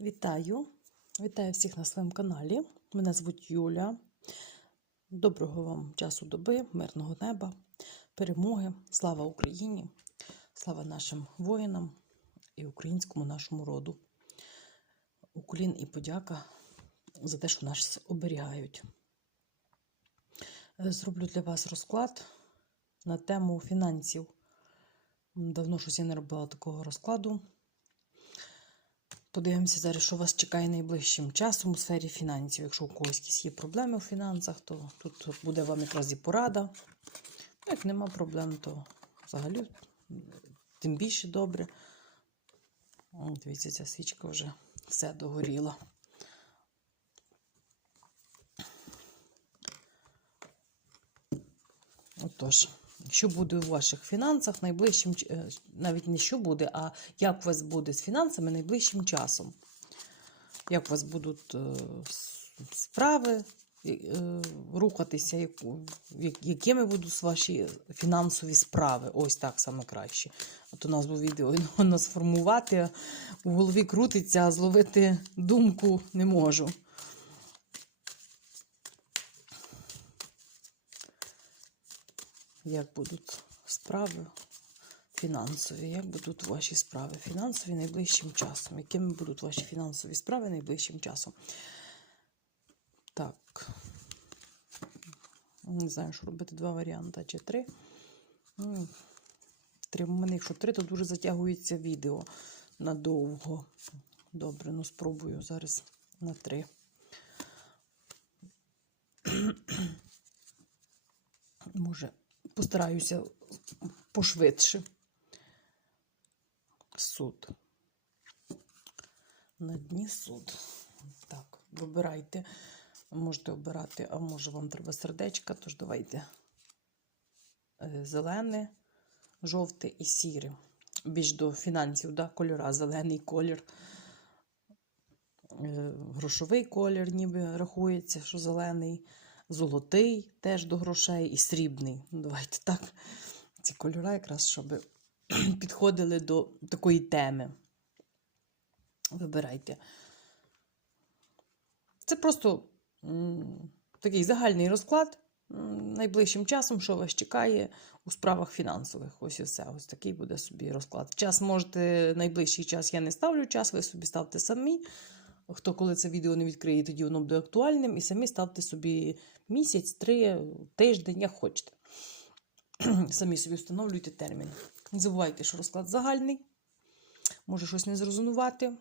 Вітаю! Вітаю всіх на своєму каналі. Мене звуть Юля. Доброго вам часу доби, мирного неба, перемоги. Слава Україні! Слава нашим воїнам і українському нашому роду. Уклін і подяка за те, що нас оберігають. Е, Зроблю для вас розклад на тему фінансів. Давно щось я не робила такого розкладу. Подивимося зараз, що вас чекає найближчим часом у сфері фінансів. Якщо у когось є проблеми в фінансах, то тут буде вам якраз і порада. Як нема проблем, то взагалі тим більше добре. О, Дивіться, ця свічка вже все догоріла. Отож, що буде у ваших фінансах найближчим е, навіть не що буде, а як у вас буде з фінансами найближчим часом? Як у вас будуть е, справи е, рухатися, якими будуть ваші фінансові справи? Ось так саме краще. От у нас було відео і воно сформувати, у голові крутиться, а зловити думку не можу. Як будуть справи фінансові, як будуть ваші справи фінансові найближчим часом, якими будуть ваші фінансові справи найближчим часом. Так. Не знаю, що робити два варіанти чи три. Ну, Три. У мене, якщо три, то дуже затягується відео надовго. Добре, ну спробую зараз на три. Може, постараюся пошвидше. Суд. На дні суд. Так, вибирайте. Можете обирати, а може вам треба сердечка, тож давайте е, зелене, жовте і сіре. Більш до фінансів, да? кольора, зелений колір. Е, Грошовий колір, ніби рахується, що зелений, золотий теж до грошей і срібний. Ну, Давайте так. Ці кольори якраз, щоб підходили до такої теми. Вибирайте. Це просто такий загальний розклад найближчим часом, що вас чекає у справах фінансових. Ось і все. Ось такий буде собі розклад. Час можете, найближчий час я не ставлю час, ви собі ставте самі. Хто коли це відео не відкриє, тоді воно буде актуальним. І самі ставте собі місяць, три, тиждень, як хочете. Самі собі встановлюйте термін. Не забувайте, що розклад загальний. Може щось не зрозумувати.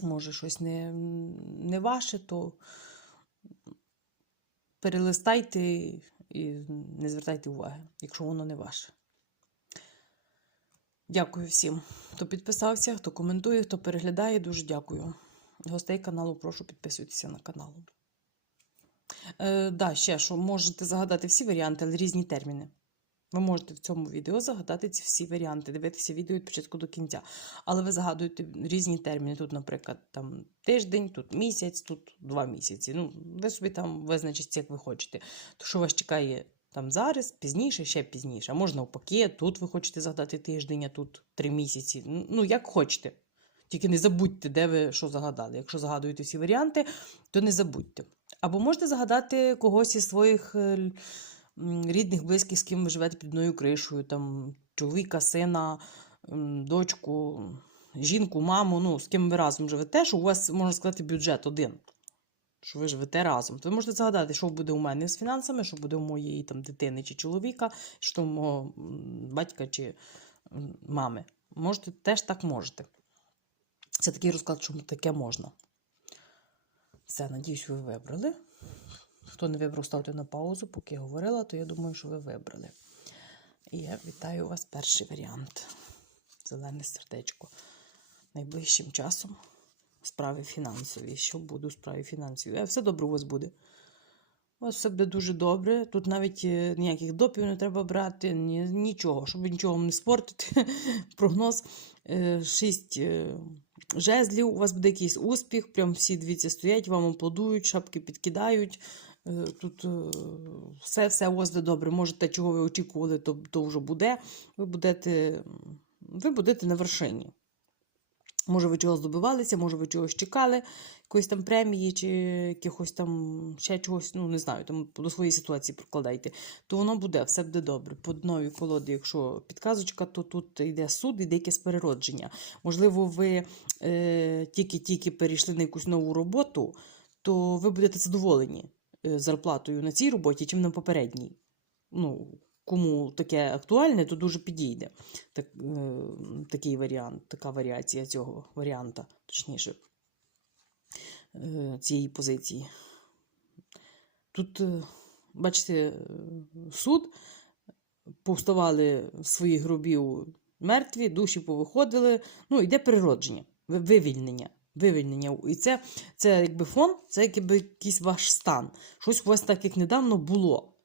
Може щось не, не ваше, то перелистайте і не звертайте уваги, якщо воно не ваше. Дякую всім, хто підписався, хто коментує, хто переглядає. Дуже дякую. Гостей каналу прошу підписуйтеся на канал. Е, да, ще що можете загадати всі варіанти, але різні терміни. Ви можете в цьому відео загадати ці всі варіанти, дивитися відео від початку до кінця. Але ви загадуєте різні терміни. Тут, наприклад, там тиждень, тут місяць, тут два місяці. Ну, ви собі там визначите, як ви хочете. То, що вас чекає там зараз, пізніше, ще пізніше. Можна навпаки, тут ви хочете загадати тиждень, а тут три місяці. Ну, як хочете. Тільки не забудьте, де ви що загадали. Якщо загадуєте всі варіанти, то не забудьте. Або можете загадати когось із своїх е, рідних, близьких, з ким ви живете під одною кришою, там чоловіка, сина, дочку, жінку, маму, ну, з ким ви разом живете, що у вас, можна сказати, бюджет один. Що ви живете разом. То ви можете загадати, що буде у мене з фінансами, що буде у моєї там, дитини чи чоловіка, що у мого батька чи мами. Можете, теж так можете. Це такий розклад, що таке можна. Все, надіюсь, ви вибрали. Хто не вибрав, ставте на паузу, поки я говорила, то я думаю, що ви вибрали. І я вітаю вас перший варіант. Зелене сердечко. Найближчим часом справи фінансові. Що буде у справі фінансові? Е, Все добре у вас буде. У вас все буде дуже добре. Тут навіть е, ніяких допів не треба брати, ні, нічого, щоб нічого не спортити. Прогноз е, шість е, жезлів, у вас буде якийсь успіх, прям всі дивіться, стоять, вам аплодують, шапки підкидають. Тут все, все у вас буде добре. Може, чого ви очікували, то, то вже буде. Ви будете, ви будете на вершині. Може, ви чогось добивалися, може, ви чогось чекали, якоїсь там премії чи якихось там ще чогось, ну не знаю, там до своєї ситуації прикладайте, то воно буде, все буде добре. По новій колоді, якщо підказочка, то тут йде суд, іде якесь переродження. Можливо, ви е, тільки-тільки перейшли на якусь нову роботу, то ви будете задоволені е, зарплатою на цій роботі, чим на попередній. Ну, кому таке актуальне, то дуже підійде так, е, такий варіант, така варіація цього варіанта, точніше, е, цієї позиції. Тут, е, бачите, суд повставали з своїх гробів мертві, душі повиходили. Ну, йде природження, вивільнення. Вивільнення. І це, це якби фон, це якби якийсь ваш стан. Щось у вас так, як недавно було.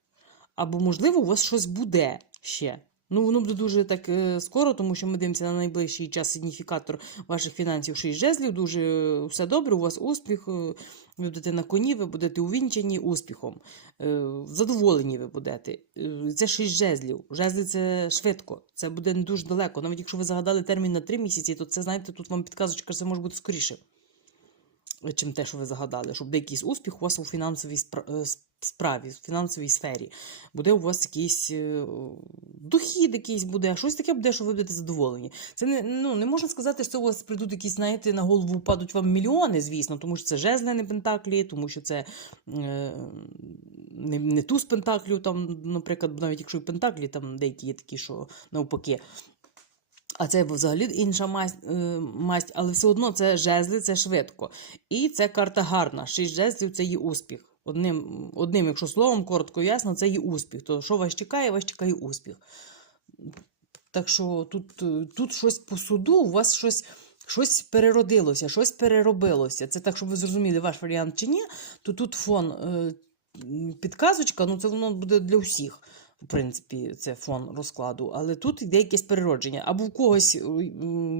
Або, можливо, у вас щось буде ще. Ну, воно буде дуже так е, скоро, тому що ми дивимося на найближчий час сигніфікатор ваших фінансів 6 жезлів. Дуже е, все добре, у вас успіх. е, Ви будете на коні, ви будете увінчені успіхом. Задоволені ви будете. Це 6 жезлів. Жезли це швидко, це буде не дуже далеко. Навіть якщо ви загадали термін на 3 місяці, то це, знаєте, тут вам підказочка, що це може бути скоріше чим те, що ви загадали, щоб буде успіх у вас у фінансовій е, справі, в фінансовій сфері. Буде у вас якийсь е, дохід, якийсь буде, щось таке буде, що ви будете задоволені. Це не, ну, не можна сказати, що у вас прийдуть якісь, знаєте, на голову впадуть вам мільйони, звісно, тому що це жезли, не пентаклі, тому що це е, не, не туз пентаклю, там, наприклад, навіть якщо і пентаклі, там деякі є такі, що навпаки. А це взагалі інша масть, е, масть, але все одно це жезли, це швидко. І це карта гарна. Шість жезлів це є успіх. Одним, одним, якщо словом коротко і ясно, це є успіх. То що вас чекає, вас чекає успіх. Так що тут, тут щось по суду, у вас щось, щось переродилося, щось переробилося. Це так, щоб ви зрозуміли ваш варіант чи ні, то тут фон е, підказочка, ну це воно буде для всіх. В принципі, це фон розкладу, але тут йде якесь переродження. Або в когось е,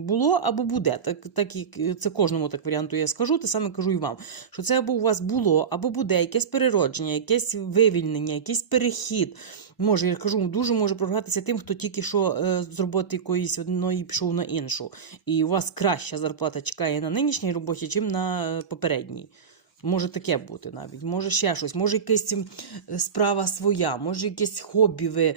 було, або буде. Так, так як е, це кожному так варіанту я скажу, те саме кажу і вам. Що це або у вас було, або буде якесь переродження, якесь вивільнення, якийсь перехід. Може, я кажу, дуже може програтися тим, хто тільки що е, з роботи якоїсь одної пішов на іншу. І у вас краща зарплата чекає на нинішній роботі, чим на е, попередній. Може таке бути навіть, може ще щось, може якась справа своя, може якесь хобі ви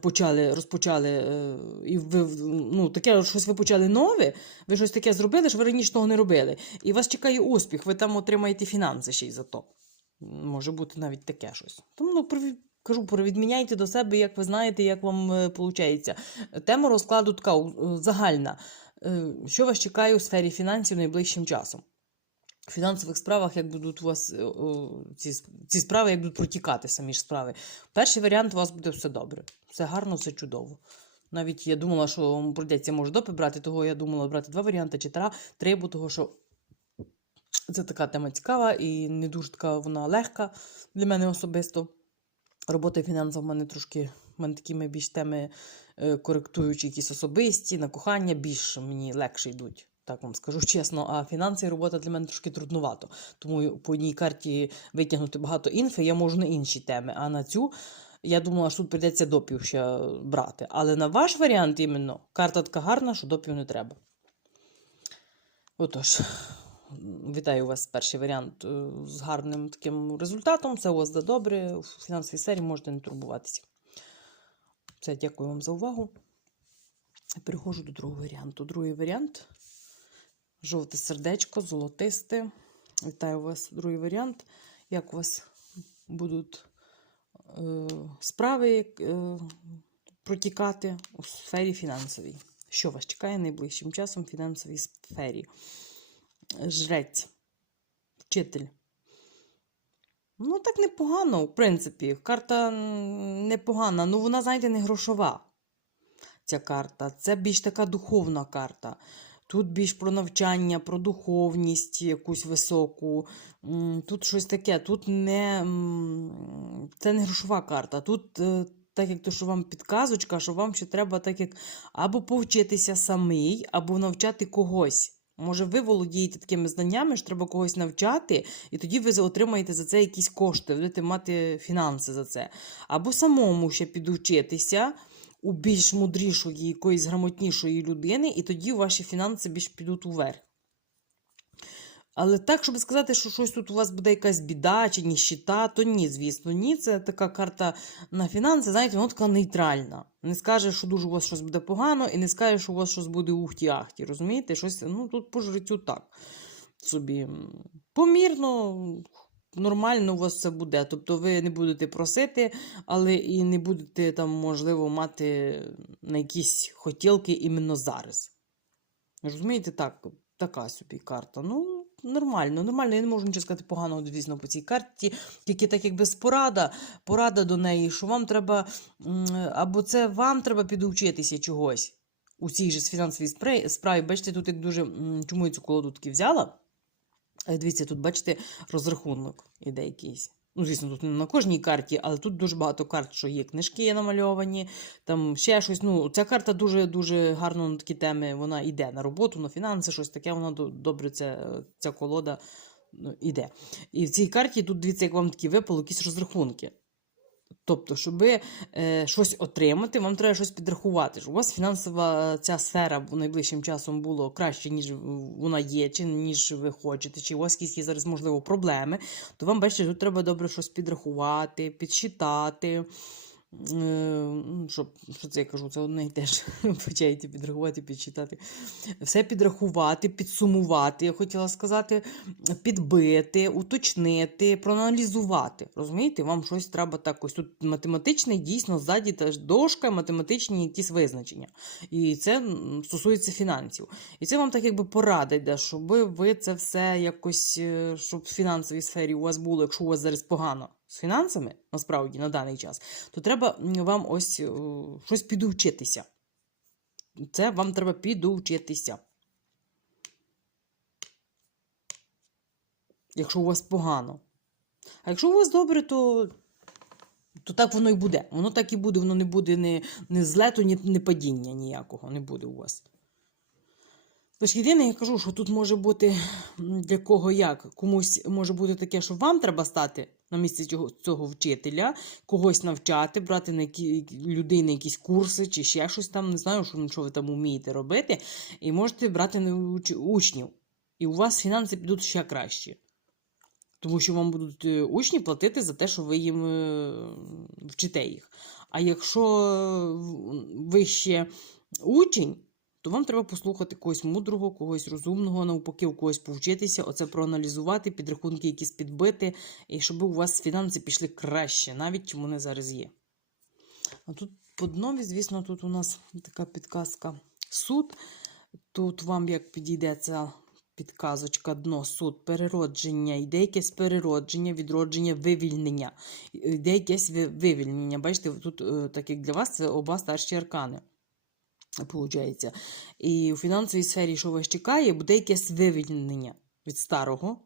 почали, розпочали, е, і ви ну, таке щось ви почали нове, ви щось таке зробили, що ви раніше того не робили. І вас чекає успіх, ви там отримаєте фінанси ще й за то. Може бути навіть таке щось. Тому ну, кажу, привідміняйте до себе, як ви знаєте, як вам виходить. Тема розкладу така е, загальна. Е, Що вас чекає у сфері фінансів найближчим часом? В фінансових справах, як будуть у вас е, ці, ці справи, як будуть протікати самі ж справи. Перший варіант у вас буде все добре. Все гарно, все чудово. Навіть я думала, що вам прийдеться може допи брати, того я думала брати два варіанти чи три, бо того, що це така тема цікава і не дуже така вона легка для мене особисто. Робота фінансова в мене трошки, в мене такі більш теми е, коректуючі, якісь особисті, на кохання більш мені легше йдуть. Так вам скажу чесно, а фінанси і робота для мене трошки трудновато. Тому по одній карті витягнути багато інфи я можу на інші теми. А на цю я думала, що тут прийдеться допів ще брати. Але на ваш варіант іменно карта така гарна, що допів не треба. Отож, вітаю вас перший варіант е, з гарним таким результатом. Все у вас буде добре. У фінансовій сфері можете не турбуватися. Все, дякую вам за увагу. Переходжу до другого варіанту. Другий варіант жовте сердечко, золотисте. Вітаю вас, другий варіант. Як у вас будуть е, справи е, протікати у сфері фінансовій? Що вас чекає найближчим часом в фінансовій сфері? Жрець, вчитель. Ну, так непогано, в принципі. Карта непогана. Ну, вона, знаєте, не грошова. Ця карта. Це більш така духовна карта. Тут більш про навчання, про духовність якусь високу. Тут щось таке. Тут не це не грошова карта. Тут, е, так як то, що вам підказочка, що вам ще треба так як або повчитися самий, або навчати когось. Може, ви володієте такими знаннями, що треба когось навчати, і тоді ви отримаєте за це якісь кошти, будете мати фінанси за це. Або самому ще підучитися у більш мудрішої, якоїсь грамотнішої людини, і тоді ваші фінанси більш підуть уверх. Але так, щоб сказати, що щось тут у вас буде якась біда чи ніщита, то ні, звісно, ні. Це така карта на фінанси, знаєте, вона така нейтральна. Не скаже, що дуже у вас щось буде погано, і не скаже, що у вас щось буде ухті-ахті. Розумієте? Щось, ну тут по життю так собі. Помірно, нормально у вас все буде. Тобто ви не будете просити, але і не будете там, можливо, мати на якісь хотілки іменно зараз. Розумієте, так, така собі карта. Ну, нормально, нормально. Я не можу нічого сказати поганого, звісно, по цій карті. Тільки так, якби порада, порада до неї, що вам треба, або це вам треба підучитися чогось у цій же фінансовій справі. Бачите, тут як дуже. Чому я цю колоду таки взяла? Дивіться, тут, бачите, розрахунок іде якийсь. Ну, звісно, тут не на кожній карті, але тут дуже багато карт, що є книжки намальовані, там ще щось. Ну, ця карта дуже-дуже гарно на такі теми вона йде на роботу, на фінанси, щось таке, вона до- добре, ця, ця колода ну, іде. І в цій карті тут, дивіться, як вам такі випало, якісь розрахунки. Тобто, щоб е, щось отримати, вам треба щось підрахувати. Щоб у вас фінансова ця сфера найближчим часом було краще, ніж вона є, чи ніж ви хочете, чи у вас якісь є зараз, можливо, проблеми, то вам бачите, тут треба добре щось підрахувати, підсчитати. Е, Що, що це я кажу? Це одне і те ж. Почаєте підрахувати, підсчитати. Все підрахувати, підсумувати, я хотіла сказати, підбити, уточнити, проаналізувати. Розумієте, вам щось треба так ось тут математичний, дійсно, ззаді теж дошка, математичні якісь визначення. І це стосується фінансів. І це вам так якби порада йде, щоб ви це все якось, е, щоб в фінансовій сфері у вас було, якщо у вас зараз погано з фінансами, насправді на даний час, то треба вам ось е, щось підучитися. Це вам треба підучитися. Якщо у вас погано. А якщо у вас добре, то, то так воно і буде. Воно так і буде, воно не буде ні, ні злету, ні, ні падіння ніякого не буде у вас. Тож єдине, я кажу, що тут може бути для кого як. Комусь може бути таке, що вам треба стати на місці цього, цього вчителя, когось навчати, брати на які, людини якісь курси чи ще щось там, не знаю, що, що ви там вмієте робити, і можете брати уч- учнів. І у вас фінанси підуть ще краще. Тому що вам будуть е, учні платити за те, що ви їм е, вчите їх. А якщо ви ще учень, то вам треба послухати когось мудрого, когось розумного, навпаки, у когось повчитися, оце проаналізувати, підрахунки якісь підбити, і щоб у вас фінанси пішли краще, навіть чим вони зараз є. А тут по днові, звісно, тут у нас така підказка суд. Тут вам як підійде ця підказочка дно, суд, переродження, йде якесь переродження, відродження, вивільнення. Йде якесь вивільнення. Бачите, тут, е, так як для вас, це оба старші аркани. Получається. І у фінансовій сфері, що вас чекає, буде якесь вивільнення від старого,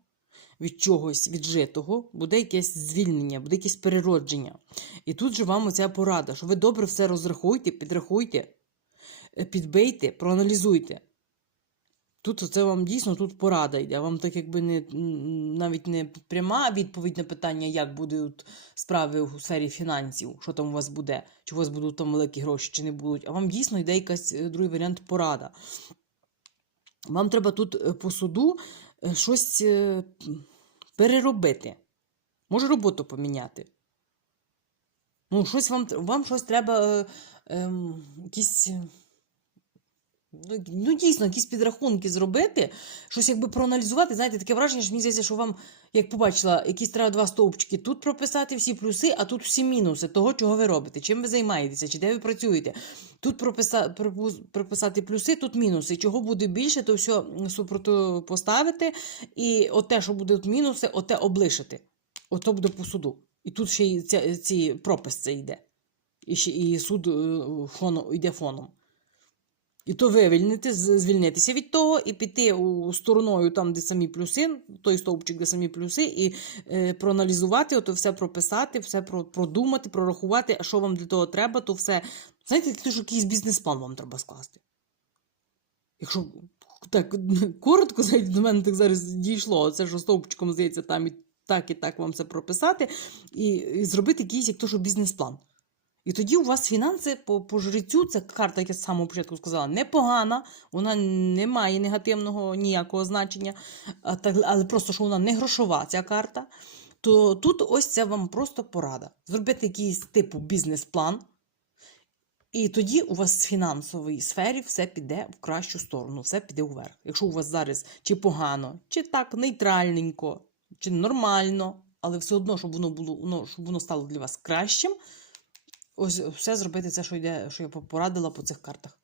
від чогось віджитого, буде якесь звільнення, буде якесь переродження. І тут же вам оця порада, що ви добре все розрахуйте, підрахуйте, е, підбийте, проаналізуйте. Тут це вам дійсно тут порада йде. Вам так якби не навіть не пряма відповідь на питання, як будуть справи у сфері фінансів, що там у вас буде, чи у вас будуть там великі гроші, чи не будуть. А вам дійсно йде якась е, другий варіант порада. Вам треба тут е, по суду е, щось е, переробити. Може роботу поміняти. Ну, щось вам, вам щось треба, е, ем, якісь. Ну, ну, дійсно, якісь підрахунки зробити, щось якби проаналізувати. Знаєте, таке враження, що мені здається, що вам, як побачила, якісь треба два стовпчики тут прописати всі плюси, а тут всі мінуси того, чого ви робите, чим ви займаєтеся, чи де ви працюєте. Тут прописа, пропу- прописати плюси, тут мінуси. Чого буде більше, то все супроти поставити. І оте, що буде тут мінуси, оте облишити. Ото буде по суду. І тут ще й ця, ці пропис це йде. І, ще, і суд е, йде фоном. І то вивільнити, звільнитися від того і піти у стороною, там, де самі плюси, той стовпчик, де самі плюси, і е, проаналізувати, ото все прописати, все про, продумати, прорахувати, а що вам для того треба, то все. Знаєте, це ж якийсь бізнес-план вам треба скласти. Якщо так коротко, знаєте, до мене так зараз дійшло, це що стовпчиком здається, там і так і так вам це прописати, і, і зробити якийсь, як то, що бізнес-план. І тоді у вас фінанси по, по жрицю, це карта, як я з самого початку сказала, непогана, вона не має негативного ніякого значення, але просто що вона не грошова, ця карта. То тут ось це вам просто порада. Зробити якийсь типу бізнес-план, і тоді у вас з фінансової сфері все піде в кращу сторону, все піде вверх. Якщо у вас зараз чи погано, чи так нейтральненько, чи нормально, але все одно, щоб воно було, ну, щоб воно стало для вас кращим, ось все зробити це, що йде, що я порадила по цих картах.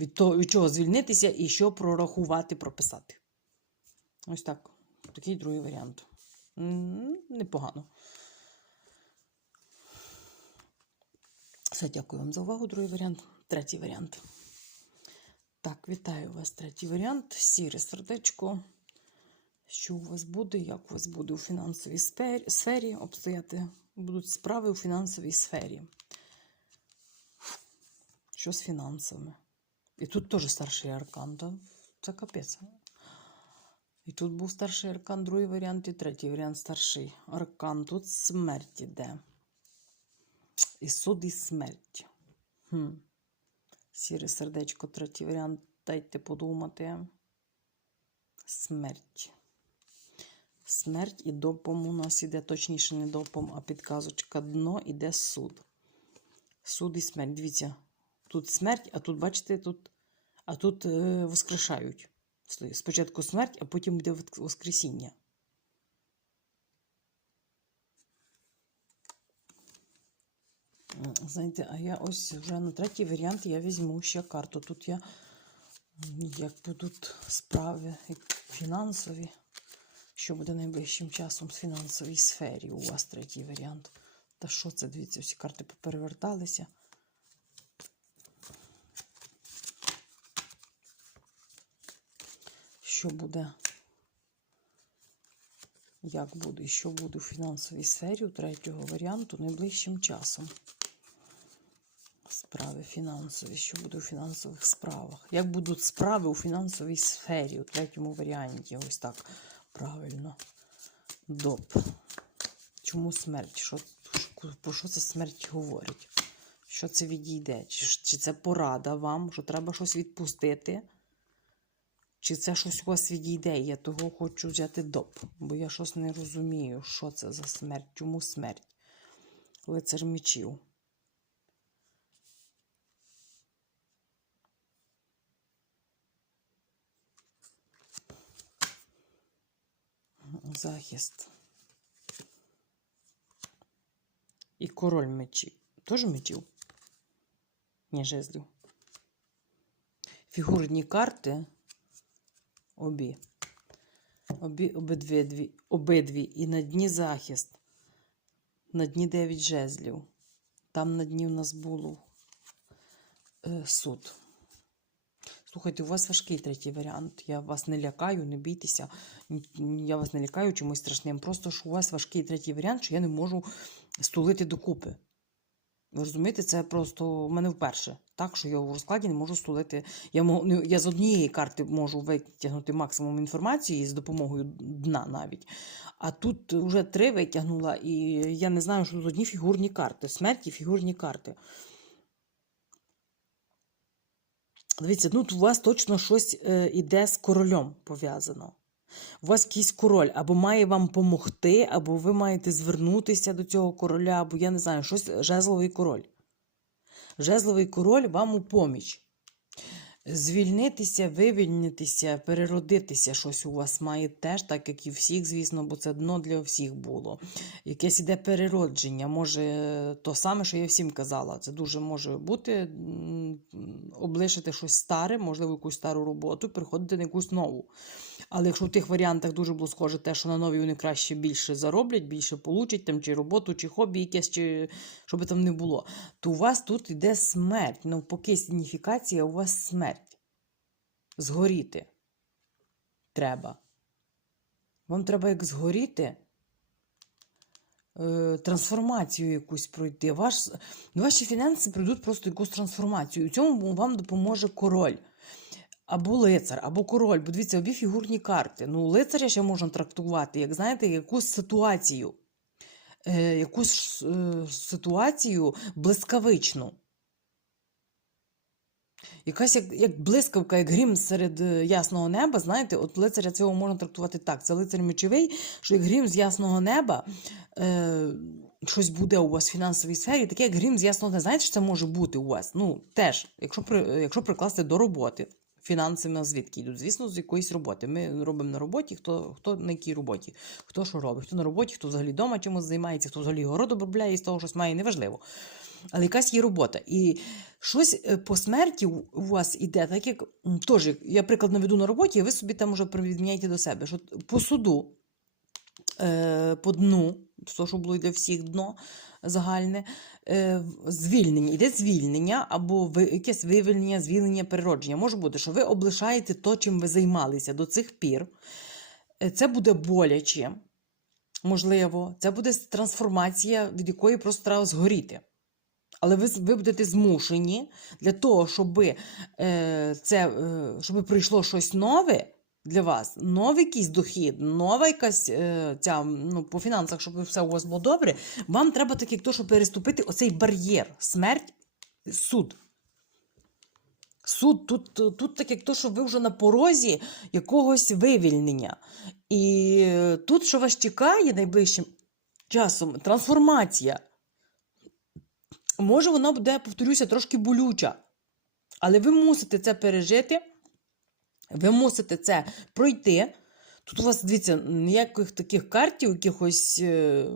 Від того, від чого звільнитися і що прорахувати, прописати. Ось так. Такий другий варіант. Непогано. Все, дякую вам за увагу. Другий варіант. Третій варіант. Так, вітаю вас. Третій варіант. Сіре сердечко. Що у вас буде? Як у вас буде у фінансовій сфері обстояти? Будуть справи у фінансовій сфері. Що з фінансами? І тут теж старший аркан, да? Це капець. І тут був старший аркан, другий варіант і третій варіант старший аркан. Тут смерть іде. І суд і смерть. Хм. Сіре сердечко, третій варіант. Дайте подумати. Смерть. Смерть і допом у нас іде, точніше, не допом, а підказочка дно іде суд. Суд і смерть. Дивіться, тут смерть, а тут, бачите, тут, а тут е, воскрешають. Спочатку смерть, а потім буде воскресіння. Знаєте, а я ось вже на третій варіант я візьму ще карту. Тут я як будуть справи фінансові. Що буде найближчим часом з фінансовій сфері? У вас третій варіант. Та що це? Дивіться, всі карти попереверталися. Що буде? Як буде що буде у фінансовій сфері у третього варіанту найближчим часом? Справи фінансові, що буде у фінансових справах? Як будуть справи у фінансовій сфері у третьому варіанті? Ось так правильно. Доп. Чому смерть? Що- про що це смерть говорить? Що це відійде? Чи, чи це порада вам, що треба щось відпустити? Чи це щось у вас відійде? Я того хочу взяти доп, бо я щось не розумію, що це за смерть, чому смерть? Лицар мечів. Захист. І король мечів. Теж мечів? Ні, жезлів. Фігурні карти. Обі. Обі обидві, дві, обидві. І на дні захист. На дні 9 жезлів. Там на дні у нас було е, суд. Слухайте, у вас важкий третій варіант. Я вас не лякаю, не бійтеся. Я вас не лякаю чимось страшним. Просто що у вас важкий третій варіант, що я не можу стулити докупи. Ви розумієте, це просто у мене вперше. Так, що я у розкладі не можу стулити. Я, мо- ну, я з однієї карти можу витягнути максимум інформації з допомогою дна навіть. А тут вже три витягнула, і я не знаю, що тут одні фігурні карти. Смерті фігурні карти. Дивіться, ну у вас точно щось е, іде з королем пов'язано. У вас якийсь король або має вам помогти, або ви маєте звернутися до цього короля, або я не знаю, щось жезловий король. Жезловий король вам у поміч. Звільнитися, вивільнитися, переродитися щось у вас має теж, так як і всіх, звісно, бо це дно для всіх було. Якесь іде переродження, може то саме, що я всім казала. Це дуже може бути облишити щось старе, можливо, якусь стару роботу, переходити на якусь нову. Але якщо в тих варіантах дуже було схоже те, що на новій вони краще більше зароблять, більше получать, там, чи роботу, чи хобі якесь, чи що би там не було, то у вас тут йде смерть. Навпаки, сигніфікація у вас смерть. Згоріти треба. Вам треба як згоріти, е, трансформацію якусь пройти. Ваш, ваші фінанси пройдуть просто якусь трансформацію. В цьому вам допоможе король. Або лицар, або король. Бо дивіться, обі фігурні карти. Ну, лицаря ще можна трактувати, як знаєте, якусь ситуацію. е, якусь е, ситуацію блискавичну. Якась як, як блискавка, як грім серед е, ясного неба, знаєте, от лицаря цього можна трактувати так. Це лицар мечовий, що як грім з ясного неба е, щось буде у вас в фінансовій сфері, таке як грім з ясного неба. Знаєте, що це може бути у вас? Ну, теж, якщо, при, якщо прикласти до роботи, фінанси на звідки йдуть, звісно, з якоїсь роботи. Ми робимо на роботі, хто, хто на якій роботі, хто що робить, хто на роботі, хто взагалі вдома чимось займається, хто взагалі город обробляє і з того щось має, неважливо. Але якась є робота. І щось е, по смерті у вас іде, так як теж, я приклад наведу на роботі, і ви собі там уже приміняєте до себе. Що по суду, е, по дну, то, що було для всіх дно загальне, е, звільнення, йде звільнення або якесь вивільнення, звільнення, переродження. Може бути, що ви облишаєте то, чим ви займалися до цих пір. Е, Це буде боляче, можливо, це буде трансформація, від якої просто треба згоріти. Але ви, ви будете змушені для того, щоб, е, це, е, щоб прийшло щось нове для вас, новий якийсь дохід, нова якась е, ця, ну, по фінансах, щоб все у вас було добре, вам треба так як то, щоб переступити оцей бар'єр, смерть, суд. Суд тут, тут так як то, що ви вже на порозі якогось вивільнення. І тут, що вас чекає найближчим часом, трансформація. Може, вона буде, повторюся, трошки болюча. Але ви мусите це пережити, ви мусите це пройти. Тут у вас, дивіться, ніяких таких картів, якихось е,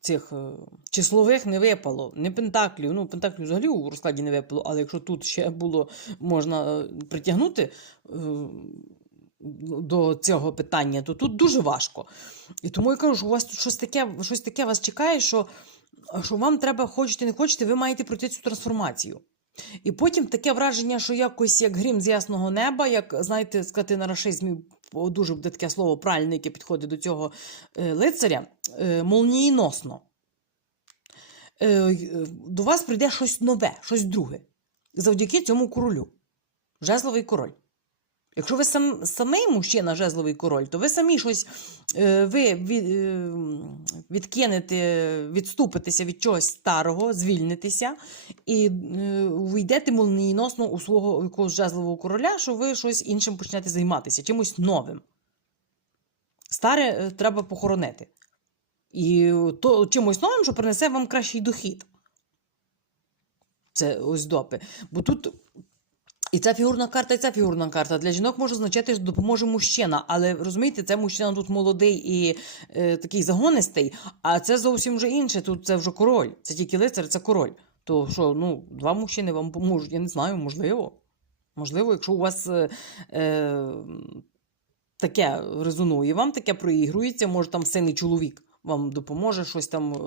цих е, числових не випало, не пентаклів. Ну, пентаклів взагалі у розкладі не випало, але якщо тут ще було можна е, притягнути до цього питання, то тут дуже важко. І тому я кажу, що у вас тут щось таке, щось таке вас чекає, що, що вам треба, хочете, не хочете, ви маєте пройти цю трансформацію. І потім таке враження, що якось як грім з ясного неба, як знаєте, сказати на рашизмі дуже буде таке слово правильне, яке підходить до цього е, лицаря, е, молнієносно. Е, до вас прийде щось нове, щось друге. Завдяки цьому королю. Жезловий король. Якщо ви сам, самий мужчина, жезловий король, то ви самі щось е, ви е, відкинете, відступитеся від чогось старого, звільнитеся і е, вийдете молнієносно у свого якогось жезлового короля, що ви щось іншим почнете займатися, чимось новим. Старе треба похоронити. І то чимось новим, що принесе вам кращий дохід. Це ось допи. Бо тут і ця фігурна карта, і ця фігурна карта для жінок може означати, що допоможе мужчина. Але розумієте, це мужчина тут молодий і е, такий загонистий, а це зовсім вже інше. Тут це вже король. Це тільки лицар, це король. То що, ну, два мужчини вам поможуть? Я не знаю, можливо. Можливо, якщо у вас е, е, таке резонує, вам таке проігрується, може там сильний чоловік вам допоможе щось там е,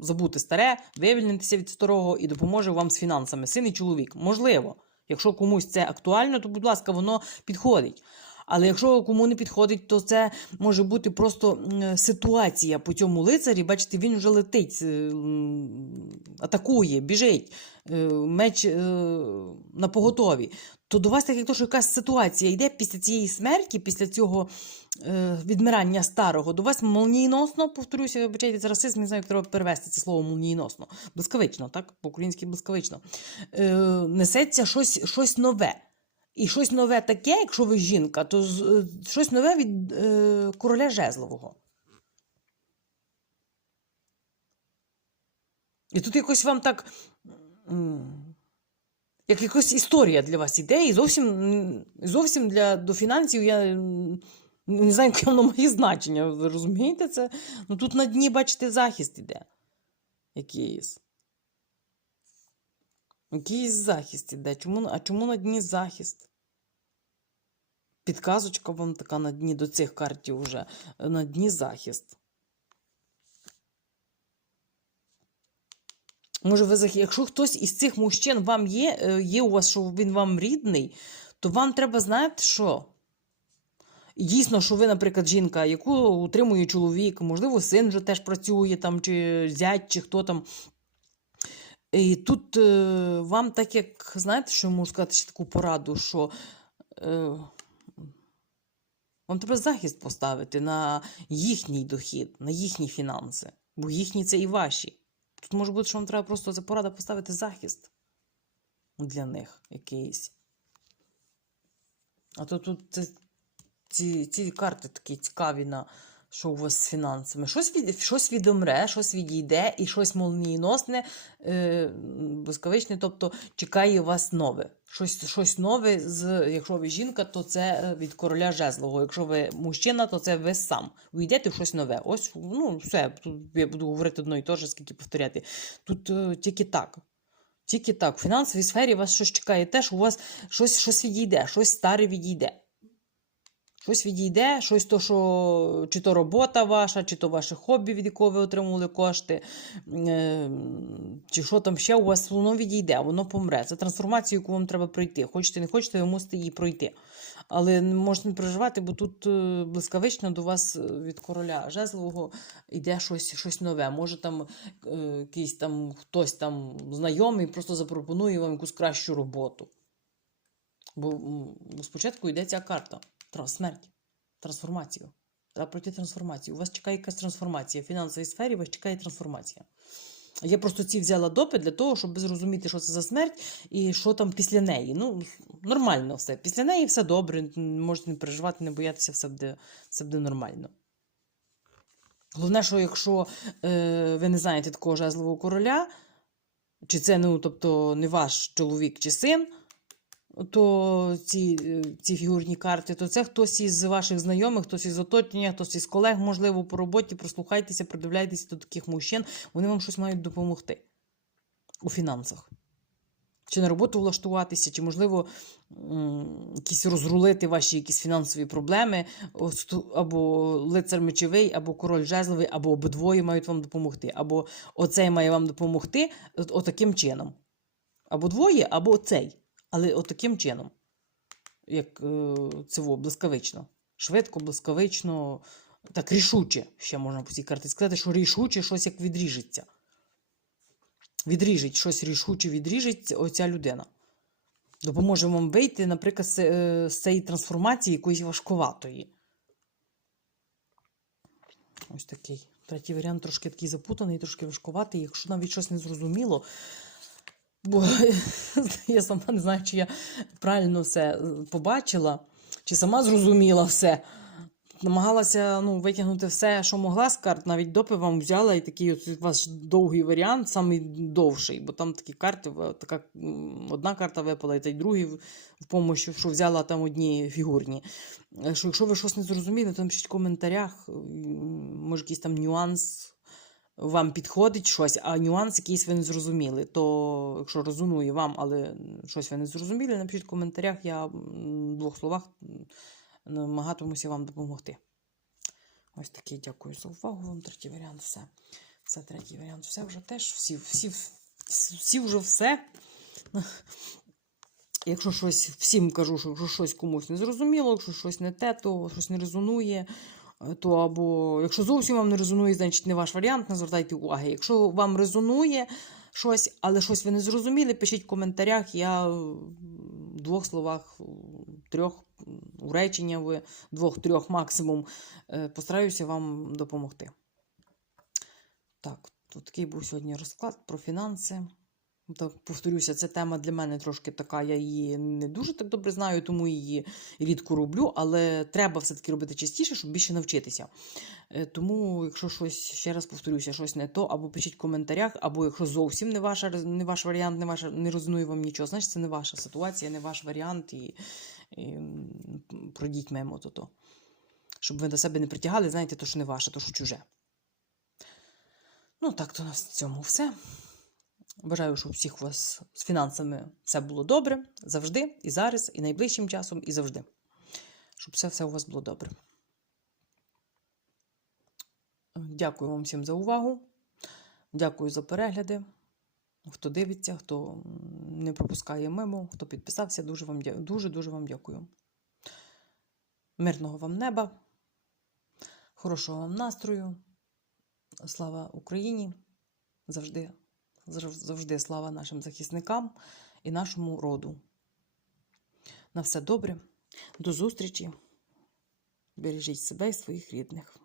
забути старе, вивільнитися від старого і допоможе вам з фінансами. Сильний чоловік, можливо. Якщо комусь це актуально, то, будь ласка, воно підходить. Але якщо кому не підходить, то це може бути просто ситуація по цьому лицарі. Бачите, він вже летить, е, атакує, біжить, е, меч е, на поготові. То до вас так як то, що якась ситуація йде після цієї смерті, після цього відмирання старого, до вас молнієносно, повторюся, вибачайте, це расизм, не знаю, як треба перевести це слово молнієносно. Блискавично, так? По-українськи блискавично. Е, несеться щось, щось нове. І щось нове таке, якщо ви жінка, то е, щось нове від е, короля Жезлового. І тут якось вам так. Як якась історія для вас іде, і зовсім, зовсім для, до фінансів я не знаю, яке воно має значення. Ви розумієте це? Ну тут на дні, бачите, захист іде. Якийсь. Якийсь захист іде. Чому, а чому на дні захист? Підказочка вам така на дні до цих картів уже. На дні захист. Може, ви захи... якщо хтось із цих мужчин вам є, е, є у вас, що він вам рідний, то вам треба знати, що. Дійсно, що ви, наприклад, жінка, яку утримує чоловік, можливо, син вже теж працює там, чи зять, чи хто там. І тут е, вам так як, знаєте, що я можу сказати ще таку пораду, що е, Вам треба захист поставити на їхній дохід, на їхні фінанси. Бо їхні це і ваші. Тут може бути, що вам треба просто за порада поставити захист для них якийсь. А то тут це, ці, ці карти такі цікаві на що у вас з фінансами. Щось, від, щось відомре, щось відійде, і щось молнієносне, е, блискавичне, тобто чекає вас нове. Щось, щось нове, з, якщо ви жінка, то це е, від короля жезлового. Якщо ви мужчина, то це ви сам. Ви йдете в щось нове. Ось, ну, все, тут я буду говорити одно і те ж, скільки повторяти. Тут е, тільки так. Тільки так. В фінансовій сфері вас щось чекає теж, у вас щось, щось відійде, щось старе відійде. Щось відійде, щось то, що чи то робота ваша, чи то ваше хобі, від якого ви отримували кошти, е, чи що там ще у вас, воно відійде, воно помре. Це трансформація, яку вам треба пройти. Хочете, не хочете, ви мусите її пройти. Але не можете не переживати, бо тут е, блискавично до вас е, від короля жезлового йде щось, щось нове. Може там якийсь там хтось там знайомий просто запропонує вам якусь кращу роботу. Бо спочатку йде ця карта. Смерть, трансформацію. Треба пройти трансформацію. У вас чекає якась трансформація. В фінансовій сфері вас чекає трансформація. Я просто ці взяла допит для того, щоб зрозуміти, що це за смерть і що там після неї. Ну, нормально все. Після неї все добре. Можете не переживати, не боятися, все буде, все буде нормально. Головне, що якщо е, ви не знаєте такого жезлового короля, чи це ну, тобто, не ваш чоловік чи син, то ці, е, ці фігурні карти, то це хтось із ваших знайомих, хтось із оточення, хтось із колег, можливо, по роботі. Прослухайтеся, придивляйтеся до таких мужчин, вони вам щось мають допомогти у фінансах. Чи на роботу влаштуватися, чи, можливо, якісь розрулити ваші якісь фінансові проблеми, або лицар мечовий, або король жезловий, або обидвоє мають вам допомогти, або оцей має вам допомогти отаким чином. Або двоє, або оцей. Але отаким чином, як е, цього, блискавично. Швидко, блискавично, так рішуче, ще можна по цій карті сказати, що рішуче щось як відріжеться. Відріжить щось рішуче, відріжить оця людина. Допоможе вам вийти, наприклад, з, е, з цієї трансформації якоїсь важковатої. Ось такий. Третій варіант трошки такий запутаний, трошки важкуватий. Якщо навіть щось не зрозуміло, Бо я сама не знаю, чи я правильно все е, побачила, чи сама зрозуміла все. Намагалася ну, витягнути все, що могла з карт, навіть допи вам взяла, і такий от ваш довгий варіант, самий довший, бо там такі карти, така одна карта випала, і та й другий в, помощі, що взяла там одні фігурні. Е, Що якщо ви щось не зрозуміли, то напишіть в коментарях, може якийсь там нюанс вам підходить щось, а нюанс якийсь ви не зрозуміли. То, якщо резонує вам, але щось ви не зрозуміли, напишіть в коментарях, я в двох словах намагатимуся вам допомогти. Ось такий дякую за увагу. Вам третій варіант все. Це третій варіант. Все вже теж. Всі, всі, всі вже все. Якщо щось всім кажу, що щось комусь не зрозуміло, якщо щось не те, то щось не резонує, то або якщо зовсім вам не резонує, значить не ваш варіант, не звертайте уваги. Якщо вам резонує щось, але щось ви не зрозуміли, пишіть в коментарях. Я в двох словах, трьох у речення в двох-трьох максимум е, постараюся вам допомогти. Так, тут такий був сьогодні розклад про фінанси. Так, повторюся, ця тема для мене трошки така, я її не дуже так добре знаю, тому її рідко роблю, але треба все-таки робити частіше, щоб більше навчитися. Е, Тому, якщо щось, ще раз повторюся, щось не то, або пишіть в коментарях, або якщо зовсім не, ваша, не ваш варіант, не, ваша, не резонує вам нічого, значить це не ваша ситуація, не ваш варіант, і, і пройдіть мимо то, то. Щоб ви до себе не притягали, знаєте, то, що не ваше, то, що чуже. Ну, так, то у нас в цьому все. Бажаю, щоб у всіх у вас з фінансами все було добре завжди, і зараз, і найближчим часом, і завжди. Щоб все все у вас було добре. Дякую вам всім за увагу. Дякую за перегляди. Хто дивиться, хто не пропускає мимо, хто підписався, дуже вам дуже-дуже вам дякую. Мирного вам неба, хорошого вам настрою. Слава Україні! Завжди Зав- завжди слава нашим захисникам і нашому роду. На все добре. До зустрічі. Бережіть себе і своїх рідних.